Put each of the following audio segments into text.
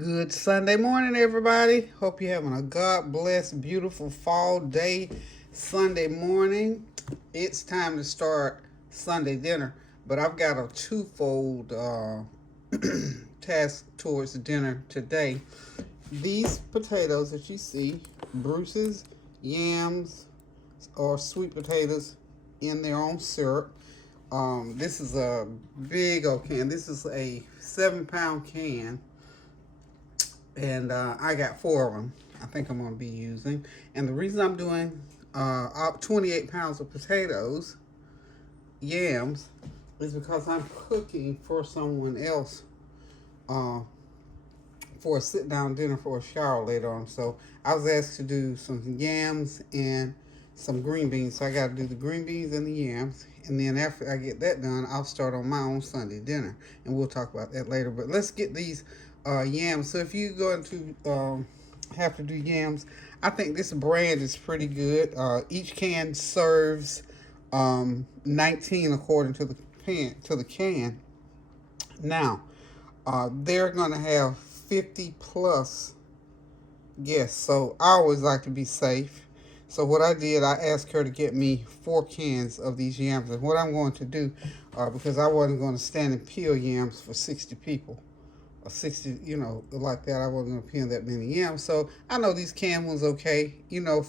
Good Sunday morning, everybody. Hope you're having a God bless, beautiful fall day, Sunday morning. It's time to start Sunday dinner, but I've got a twofold task towards dinner today. These potatoes that you see, Bruce's yams or sweet potatoes in their own syrup. This is a big old can. This is a 7-pound can, and I got 4 of them. I think I'm going to be using. And the reason I'm doing 28 pounds of potatoes, yams, is because I'm cooking for someone else for a sit-down dinner for a shower later on. So I was asked to do some yams and some green beans. So I got to do the green beans and the yams. And then after I get that done, I'll start on my own Sunday dinner. And we'll talk about that later. But let's get these yams. So if you're going to have to do yams, I think this brand is pretty good. Each can serves 19 according to the can. Now, they're going to have 50 plus guests. So I always like to be safe. So what I did, I asked her to get me 4 cans of these yams. And what I'm going to do, because I wasn't going to stand and peel yams for 60 people. Or 60, like that. I wasn't going to peel that many yams. So I know these canned ones okay.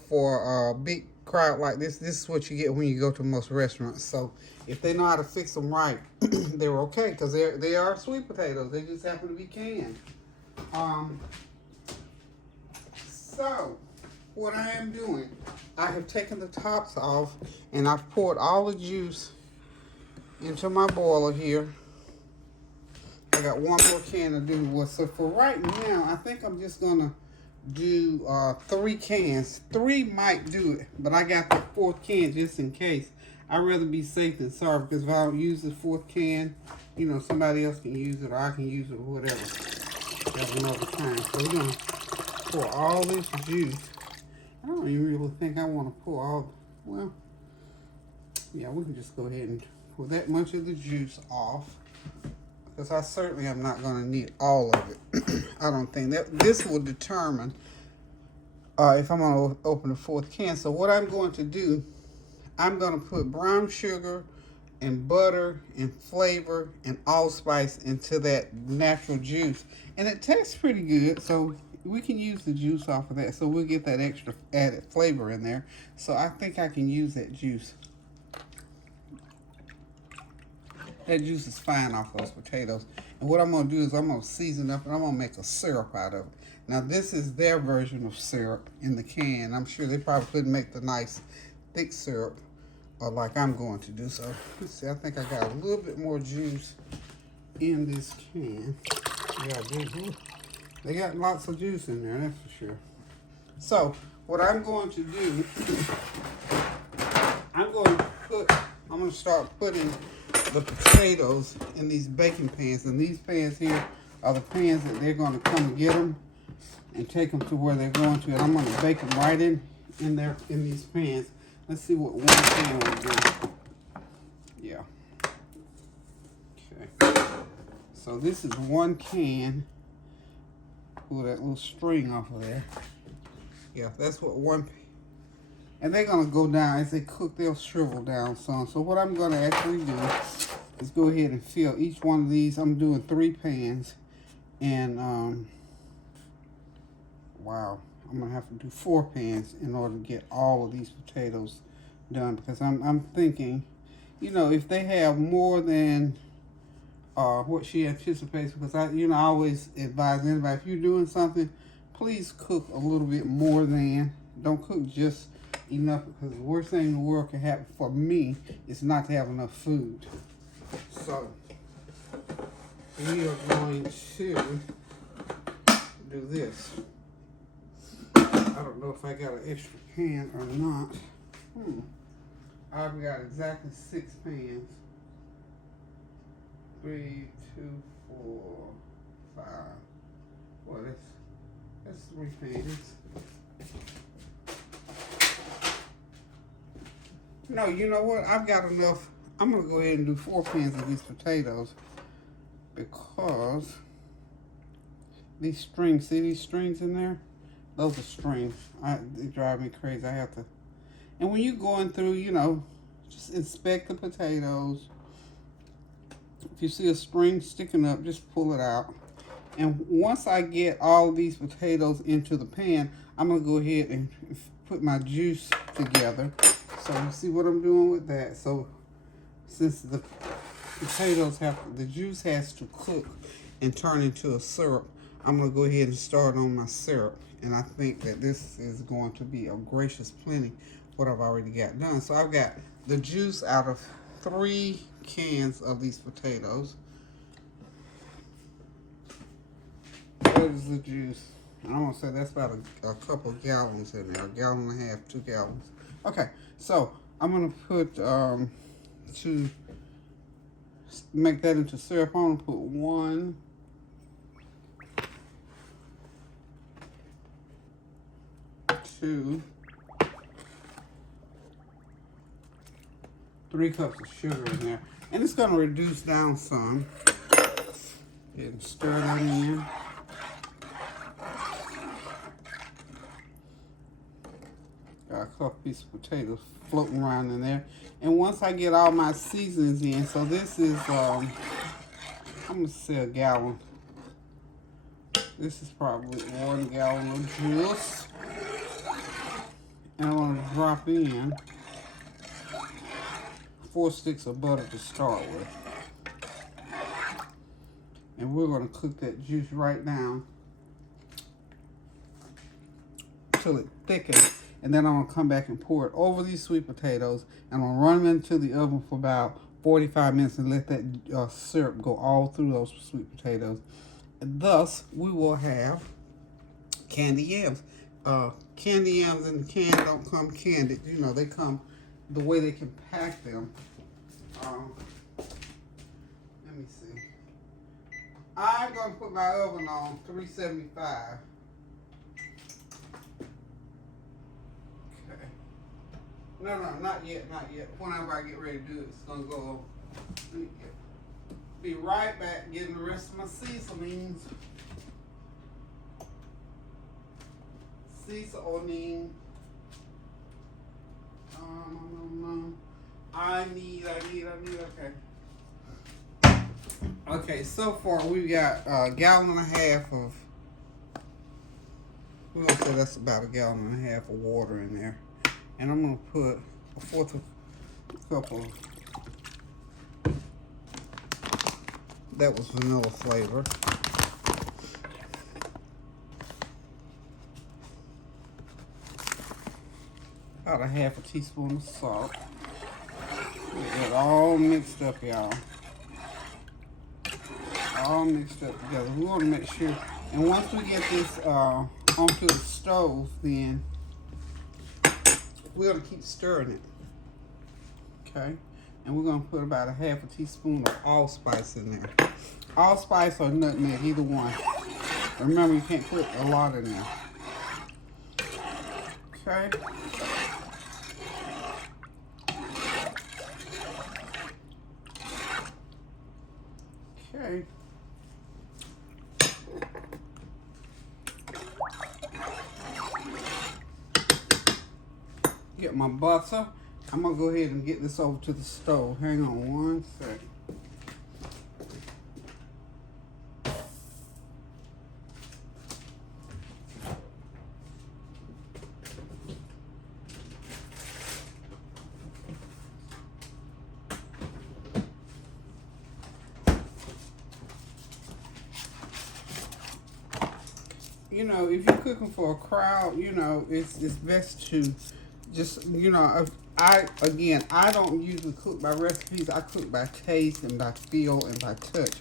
For a big crowd like this is what you get when you go to most restaurants. So if they know how to fix them right, they're okay. Because they are sweet potatoes. They just happen to be canned. So what I am doing, I have taken the tops off and I've poured all the juice into my boiler here. I got one more can to do with. So for right now, I think I'm just gonna do 3 cans. 3 might do it, but I got the 4th can just in case. I'd rather be safe than sorry, because if I don't use the 4th can, somebody else can use it or I can use it or whatever at another time. So we're gonna pour all this juice. I don't even really think I want to pour all. Well, yeah, we can just go ahead and pour that much of the juice off, because I certainly am not going to need all of it. I don't think that this will determine if I'm going to open the 4th can. So what I'm going to do, I'm going to put brown sugar and butter and flavor and allspice into that natural juice, and it tastes pretty good. So we can use the juice off of that, so we'll get that extra added flavor in there. So I think I can use that juice. That juice is fine off those potatoes. And what I'm going to do is I'm going to season up and I'm going to make a syrup out of it. Now this is their version of syrup in the can. I'm sure they probably couldn't make the nice thick syrup like I'm going to do. So let's see, I think I got a little bit more juice in this can. Yeah, they got lots of juice in there, that's for sure. So what I'm going to do, I'm going to start putting the potatoes in these baking pans. And these pans here are the pans that they're going to come and get them and take them to where they're going to. And I'm going to bake them right in these pans. Let's see what one can will do. Yeah. Okay. So this is 1 can. Pull that little string off of there. Yeah, that's what one. And they're going to go down. As they cook, they'll shrivel down some. So what I'm going to actually do is go ahead and fill each one of these. I'm doing 3 pans. And, wow, I'm going to have to do 4 pans in order to get all of these potatoes done. Because I'm thinking, if they have more than what she anticipates, because I always advise anybody, if you're doing something, please cook a little bit more than. Don't cook just enough, because the worst thing in the world can happen for me is not to have enough food. So we are going to do this. I don't know if I got an extra pan or not. I've got exactly 6 pans. 3, 2, 4, 5. Well, that's 3 pans. No, you know what? I've got enough. I'm going to go ahead and do 4 pans of these potatoes, because these strings. See these strings in there? Those are strings. They drive me crazy. I have to. And when you're going through, you know, just inspect the potatoes. If you see a string sticking up, just pull it out. And once I get all of these potatoes into the pan, I'm going to go ahead and put my juice together. So you see what I'm doing with that. So since the potatoes the juice has to cook and turn into a syrup, I'm going to go ahead and start on my syrup. And I think that this is going to be a gracious plenty what I've already got done. So I've got the juice out of 3 cans of these potatoes. What is the juice? I want to say that's about a couple gallons in there. 1.5 gallons, 2 gallons. Okay, so I'm going to put, to make that into syrup, I'm going to put 1, 2, 3 cups of sugar in there. And it's going to reduce down some. And stir that in. Got a couple pieces of potatoes floating around in there. And once I get all my seasonings in, so this is, I'm going to say 1 gallon. This is probably 1 gallon of juice. And I'm going to drop in 4 sticks of butter to start with. And we're going to cook that juice right down till it thickens. And then I'm going to come back and pour it over these sweet potatoes. And I'm going to run them into the oven for about 45 minutes and let that syrup go all through those sweet potatoes. And thus, we will have candy yams. Candy yams in the can don't come candied. You know, they come the way they can pack them. Let me see. I'm going to put my oven on 375. Okay. No, not yet, not yet. Whenever I get ready to do it, it's going to go. Be right back getting the rest of my seasonings. Seasoning. I need, okay. Okay, so far we've got 1.5 gallons of, we're going to say that's about 1.5 gallons of water in there. And I'm going to put 1/4 cup of, that was vanilla flavor. About 1/2 teaspoon of salt. Get it all mixed up, y'all. All mixed up together. We want to make sure, and once we get this onto the stove, then we're going to keep stirring it. Okay? And we're going to put about 1/2 teaspoon of allspice in there. Allspice or nutmeg, either one. Remember, you can't put a lot in there. Okay? Okay. Get my butter. I'm gonna go ahead and get this over to the stove. Hang on one second. You know, if you're cooking for a crowd, you know, it's best to just, you know, I don't usually cook by recipes. I cook by taste and by feel and by touch.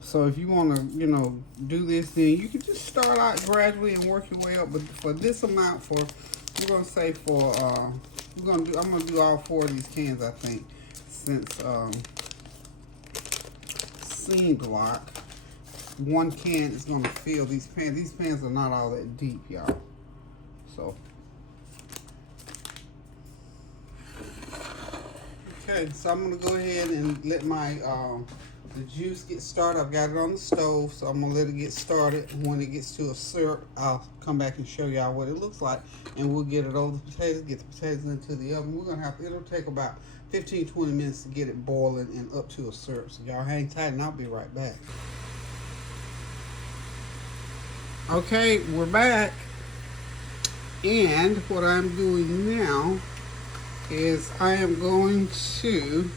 So if you want to, you know, do this, then you can just start out gradually and work your way up. But for this amount, we're going to say I'm going to do all 4 of these cans, I think, since seemed like 1 can is going to fill these pans. These pans are not all that deep, y'all. So, okay, so I'm going to go ahead and let my the juice gets started. I've got it on the stove, so I'm gonna let it get started. When it gets to a syrup, I'll come back and show y'all what it looks like, and we'll get it over the potatoes, get the potatoes into the oven. We're gonna have to, it'll take about 15-20 minutes to get it boiling and up to a syrup. So y'all hang tight and I'll be right back. Okay, we're back. And what I'm doing now is I am going to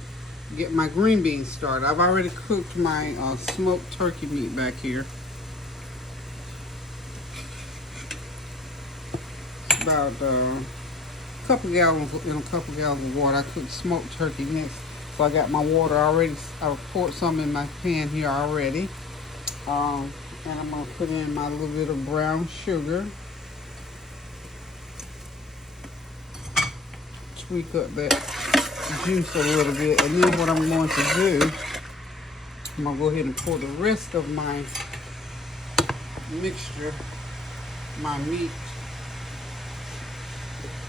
get my green beans started. I've already cooked my smoked turkey meat back here. About a couple gallons of water. I cooked smoked turkey next. So I got my water already. I poured some in my pan here already. And I'm going to put in my little bit of brown sugar. Tweak up that juice a little bit. And then what I'm going to do, I'm going to go ahead and pour the rest of my mixture, my meat,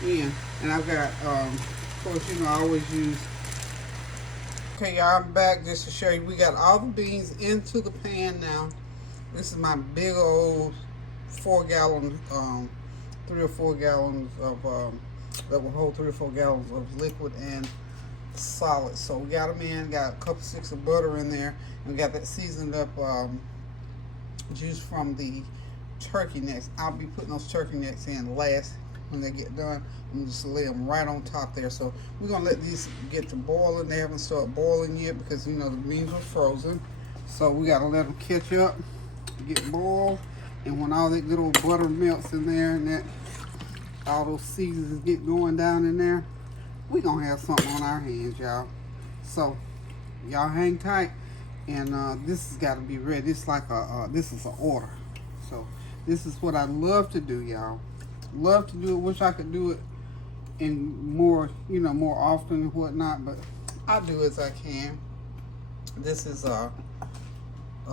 in. And I've got, of course, you know, I always use. Okay, y'all, I'm back just to show you. We got all the beans into the pan now. This is my big old 4-gallon, 3 or 4 gallons of, that will hold 3 or 4 gallons of liquid and solid. So we got them in, got a couple sticks of butter in there, and we got that seasoned up juice from the turkey necks. I'll be putting those turkey necks in last when they get done. I'm just lay them right on top there. So we're gonna let these get to boiling. They haven't started boiling yet because, you know, the beans are frozen. So we gotta let them catch up, get boiled, and when all that good old butter melts in there and that all those seasons get going down in there, we gonna have something on our hands, y'all. So y'all hang tight, and this has got to be ready. It's like this is an order. So this is what I love to do, y'all. Love to do it. Wish I could do it in more, you know, more often and whatnot, but I do as I can. This is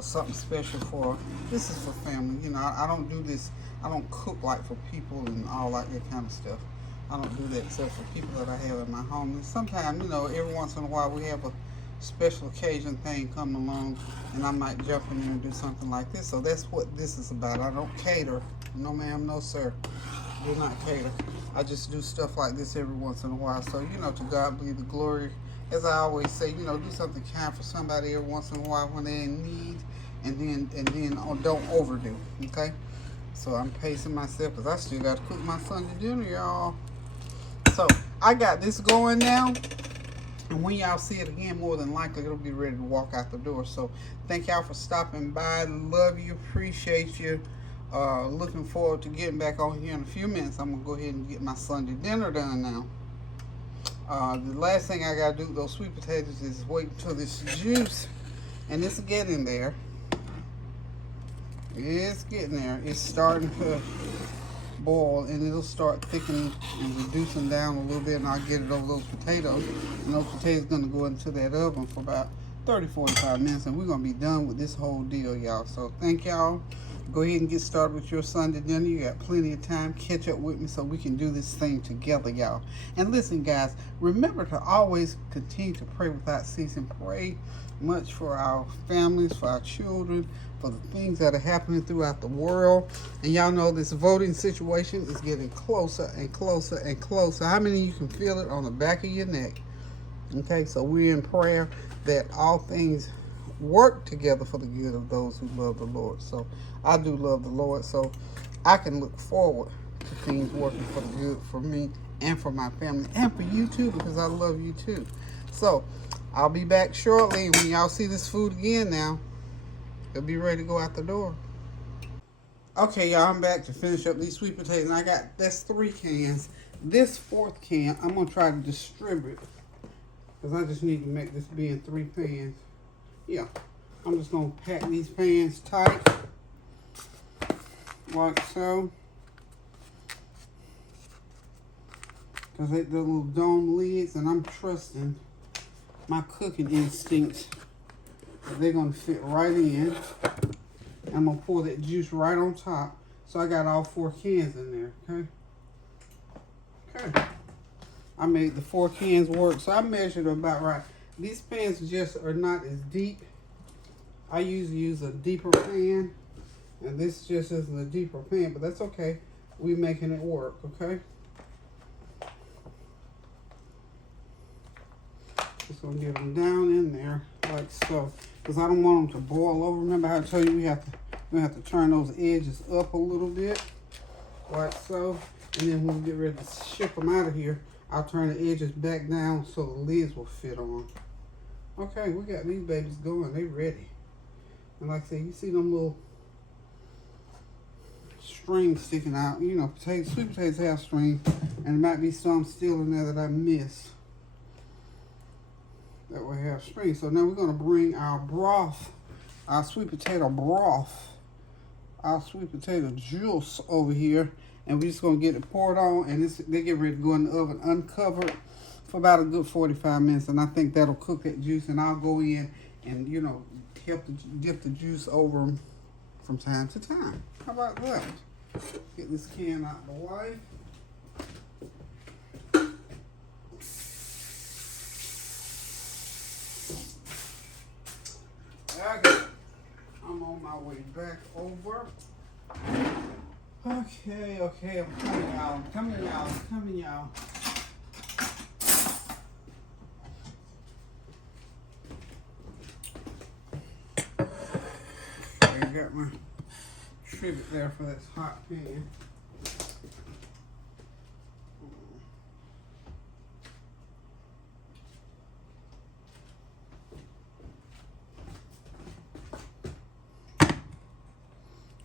something special for, this is for family. You know, I don't do this, I don't cook like for people and all like that kind of stuff. I don't do that except for people that I have in my home. And sometimes, you know, every once in a while we have a special occasion thing come along, and I might jump in there and do something like this. So that's what this is about. I don't cater. No ma'am, no sir. Do not cater. I just do stuff like this every once in a while. So, you know, to God be the glory. As I always say, you know, do something kind for somebody every once in a while when they're in need, and then don't overdo. Okay? So I'm pacing myself because I still got to cook my Sunday dinner, y'all. So I got this going now, and when y'all see it again, more than likely it'll be ready to walk out the door. So thank y'all for stopping by. Love you, appreciate you. Looking forward to getting back on here in a few minutes. I'm gonna go ahead and get my Sunday dinner done now. The last thing I gotta do with those sweet potatoes is wait until this juice, and it's getting there. It's getting there. It's starting to boil, and it'll start thickening and reducing down a little bit, and I'll get it over those potatoes. And those potatoes gonna go into that oven for about 30-45 minutes, and we're gonna be done with this whole deal, y'all. So thank y'all. Go ahead and get started with your Sunday dinner. You got plenty of time. Catch up with me so we can do this thing together, y'all. And listen, guys, remember to always continue to pray without ceasing. Pray much for our families, for our children, for the things that are happening throughout the world. And y'all know this voting situation is getting closer and closer and closer. How many of you can feel it on the back of your neck? Okay, so we're in prayer that all things work together for the good of those who love the Lord. So I do love the Lord, so I can look forward to things working for the good for me and for my family and for you too, because I love you too. So I'll be back shortly, and when y'all see this food again now, it'll be ready to go out the door. Okay, y'all, I'm back to finish up these sweet potatoes, and that's 3 cans. This 4th can I'm gonna try to distribute, because I just need to make this be in 3 pans. Yeah, I'm just gonna pack these pans tight, like so. Because they the little dome lids, and I'm trusting my cooking instincts that they're gonna fit right in. I'm gonna pour that juice right on top. So I got all 4 cans in there, okay? Okay. I made the 4 cans work, so I measured about right. These pans just are not as deep I usually use a deeper pan, and this just isn't a deeper pan, but that's okay. We're making it work, okay? Just gonna get them down in there like so, because I don't want them to boil over. Remember how I told you we have to turn those edges up a little bit, like so. And then when we get ready to ship them out of here, I'll turn the edges back down so the lids will fit on. Okay, we got these babies going. They ready. And like I said, you see them little strings sticking out. You know, sweet potatoes have strings, and there might be some still in there that I missed that will have strings. So now we're going to bring our broth, our sweet potato broth, our sweet potato juice over here, and we're just going to get it poured on, and they get ready to go in the oven uncovered for about a good 45 minutes, and I think that'll cook that juice, and I'll go in and, you know, help dip the juice over them from time to time. How about that? Get this can out of the way. Okay, I'm on my way back over. Okay, I'm coming, y'all. Okay, I got my trivet there for this hot pan.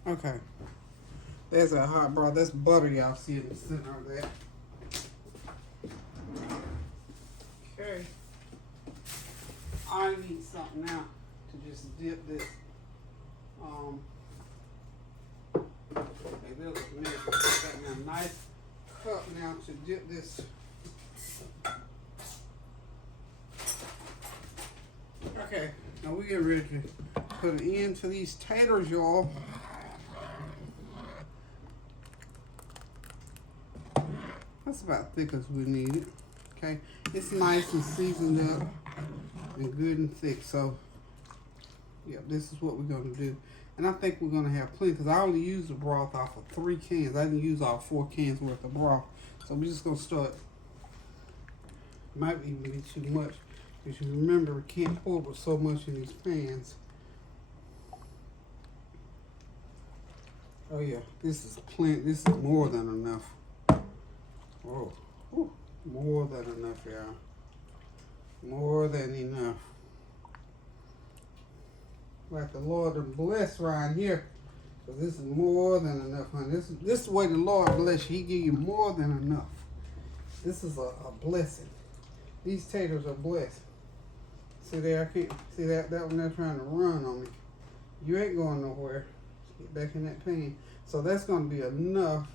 Okay, there's a hot broth. That's butter y'all see in the center of that. Okay, I need something now to just dip this. Hey, there's a minute. I got me a nice cup now to dip this. Okay, now we get ready to put an end to these taters, y'all. That's about thick as we need it. Okay, it's nice and seasoned up and good and thick. So, yeah, this is what we're gonna do. And I think we're gonna have plenty because I only used the broth off of 3 cans. I didn't use all 4 cans worth of broth. So we're just gonna start. Might even be too much. Because you remember, we can't pour with so much in these pans. Oh yeah, this is plenty. This is more than enough. Oh, whew, more than enough, y'all. More than enough. Like the Lord to bless right here. Because this is more than enough, honey. This is the way the Lord bless you. He give you more than enough. This is a blessing. These taters are blessed. See there, I can't see that one there trying to run on me. You ain't going nowhere. Get back in that pan. So that's gonna be enough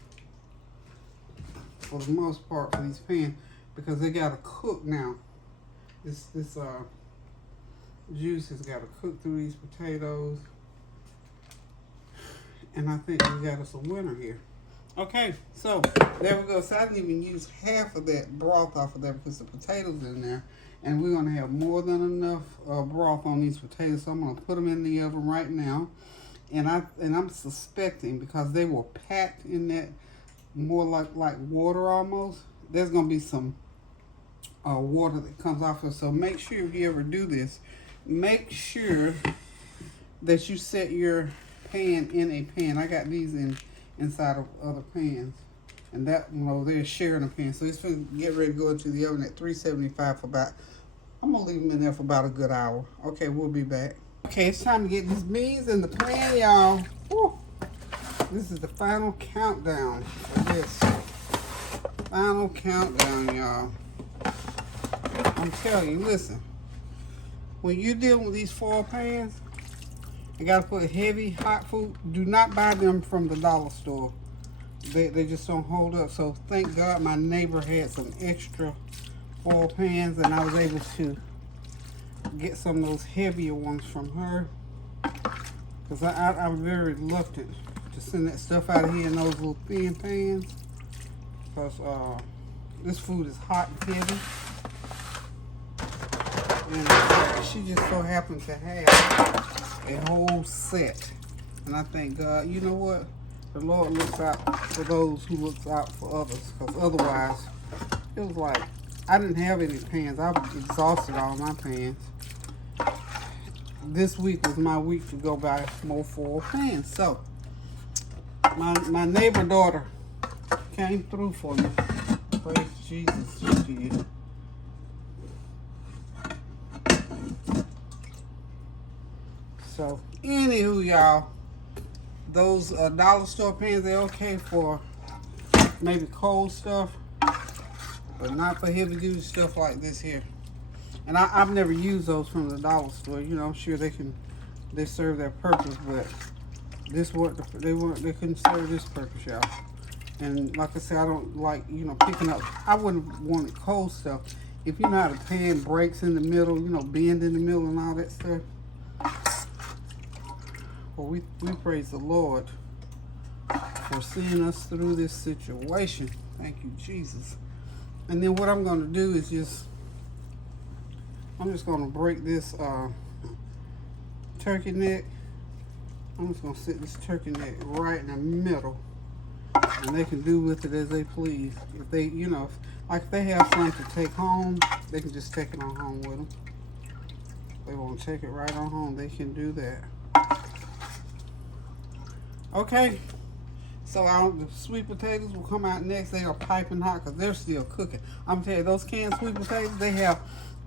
for the most part for these pans because they gotta cook now. This juice has gotta cook through these potatoes. And I think we got us a winner here. Okay, so there we go. So I didn't even use half of that broth off of there because the potatoes in there. And we're gonna have more than enough broth on these potatoes. So I'm gonna put them in the oven right now. And I'm suspecting because they were packed in that more like water almost. There's gonna be some water that comes off of it. So make sure if you ever do this, make sure that you set your pan in a pan. I got these inside of other pans, and that one over there is sharing a pan. So it's gonna get ready to go into the oven at 375 for about. I'm gonna leave them in there for about a good hour. Okay, we'll be back. Okay, it's time to get these beans in the pan, y'all. Woo. This is the final countdown for this. Final countdown, y'all. I'm telling you, listen. When you're dealing with these foil pans, you gotta put heavy hot food. Do not buy them from the dollar store. They just don't hold up. So thank God my neighbor had some extra foil pans and I was able to get some of those heavier ones from her. Because I'm very reluctant to send that stuff out of here in those little thin pans. Because this food is hot and heavy. And she just so happened to have a whole set. And I thank God, you know what? The Lord looks out for those who looks out for others. Because otherwise, it was like, I didn't have any pans. I exhausted all my pans. This week was my week to go buy more foil pans. So, my neighbor daughter came through for me. Praise Jesus, she did. So, anywho, y'all, those dollar store pans, they're okay for maybe cold stuff, but not for heavy duty stuff like this here. And I've never used those from the dollar store. You know, I'm sure they serve their purpose, but this they couldn't serve this purpose, y'all. And like I said, I don't like, you know, picking up. I wouldn't want it cold stuff. If you know how the pan breaks in the middle, you know, bend in the middle and all that stuff. Well, we praise the Lord for seeing us through this situation. Thank you, Jesus. And then what I'm going to do is I'm just going to break this turkey neck. I'm just going to sit this turkey neck right in the middle. And they can do with it as they please. If they, you know, if they have something to take home, they can just take it on home with them. If they want to take it right on home, they can do that. Okay. So the sweet potatoes will come out next. They are piping hot because they're still cooking. I'm telling you, those canned sweet potatoes, they have,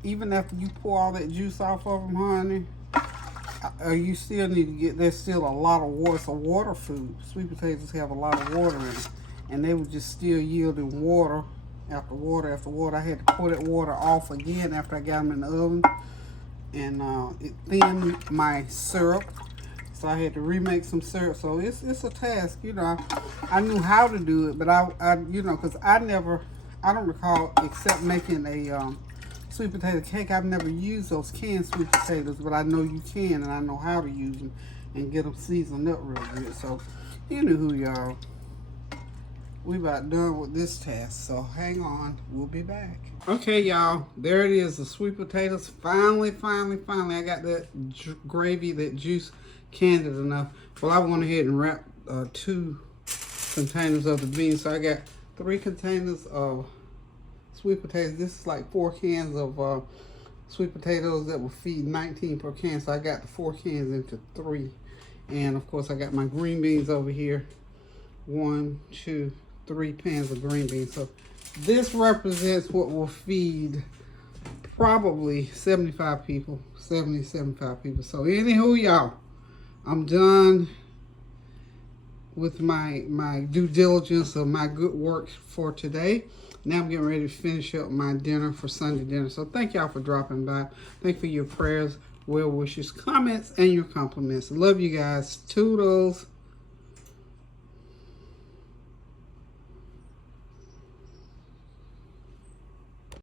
even after you pour all that juice off of them, honey, you still need to get, there's still a lot of water. It's a water food. Sweet potatoes have a lot of water in it. And they were just still yielding water after water after water. I had to pour that water off again after I got them in the oven. And it thinned my syrup. So I had to remake some syrup. So it's a task, you know. I knew how to do it, but I you know, because I don't recall, except making a sweet potato cake, I've never used those canned sweet potatoes, but I know you can, and I know how to use them and get them seasoned up real good. So, anywho, y'all, we about done with this task. So hang on, we'll be back. Okay, y'all, there it is, the sweet potatoes. Finally, I got that gravy, that juice candid enough. Well, I went ahead and wrapped 2 containers of the beans. So I got 3 containers of sweet potatoes. This is like 4 cans of sweet potatoes that will feed 19 per can. So I got the 4 cans into 3. And of course I got my green beans over here. 1, 2, 3 pans of green beans. So this represents what will feed probably 75 people. 75 people. So anywho, y'all, I'm done with my due diligence of my good work for today. Now I'm getting ready to finish up my dinner for Sunday dinner. So thank y'all for dropping by. Thank you for your prayers, well wishes, comments, and your compliments. Love you guys. Toodles.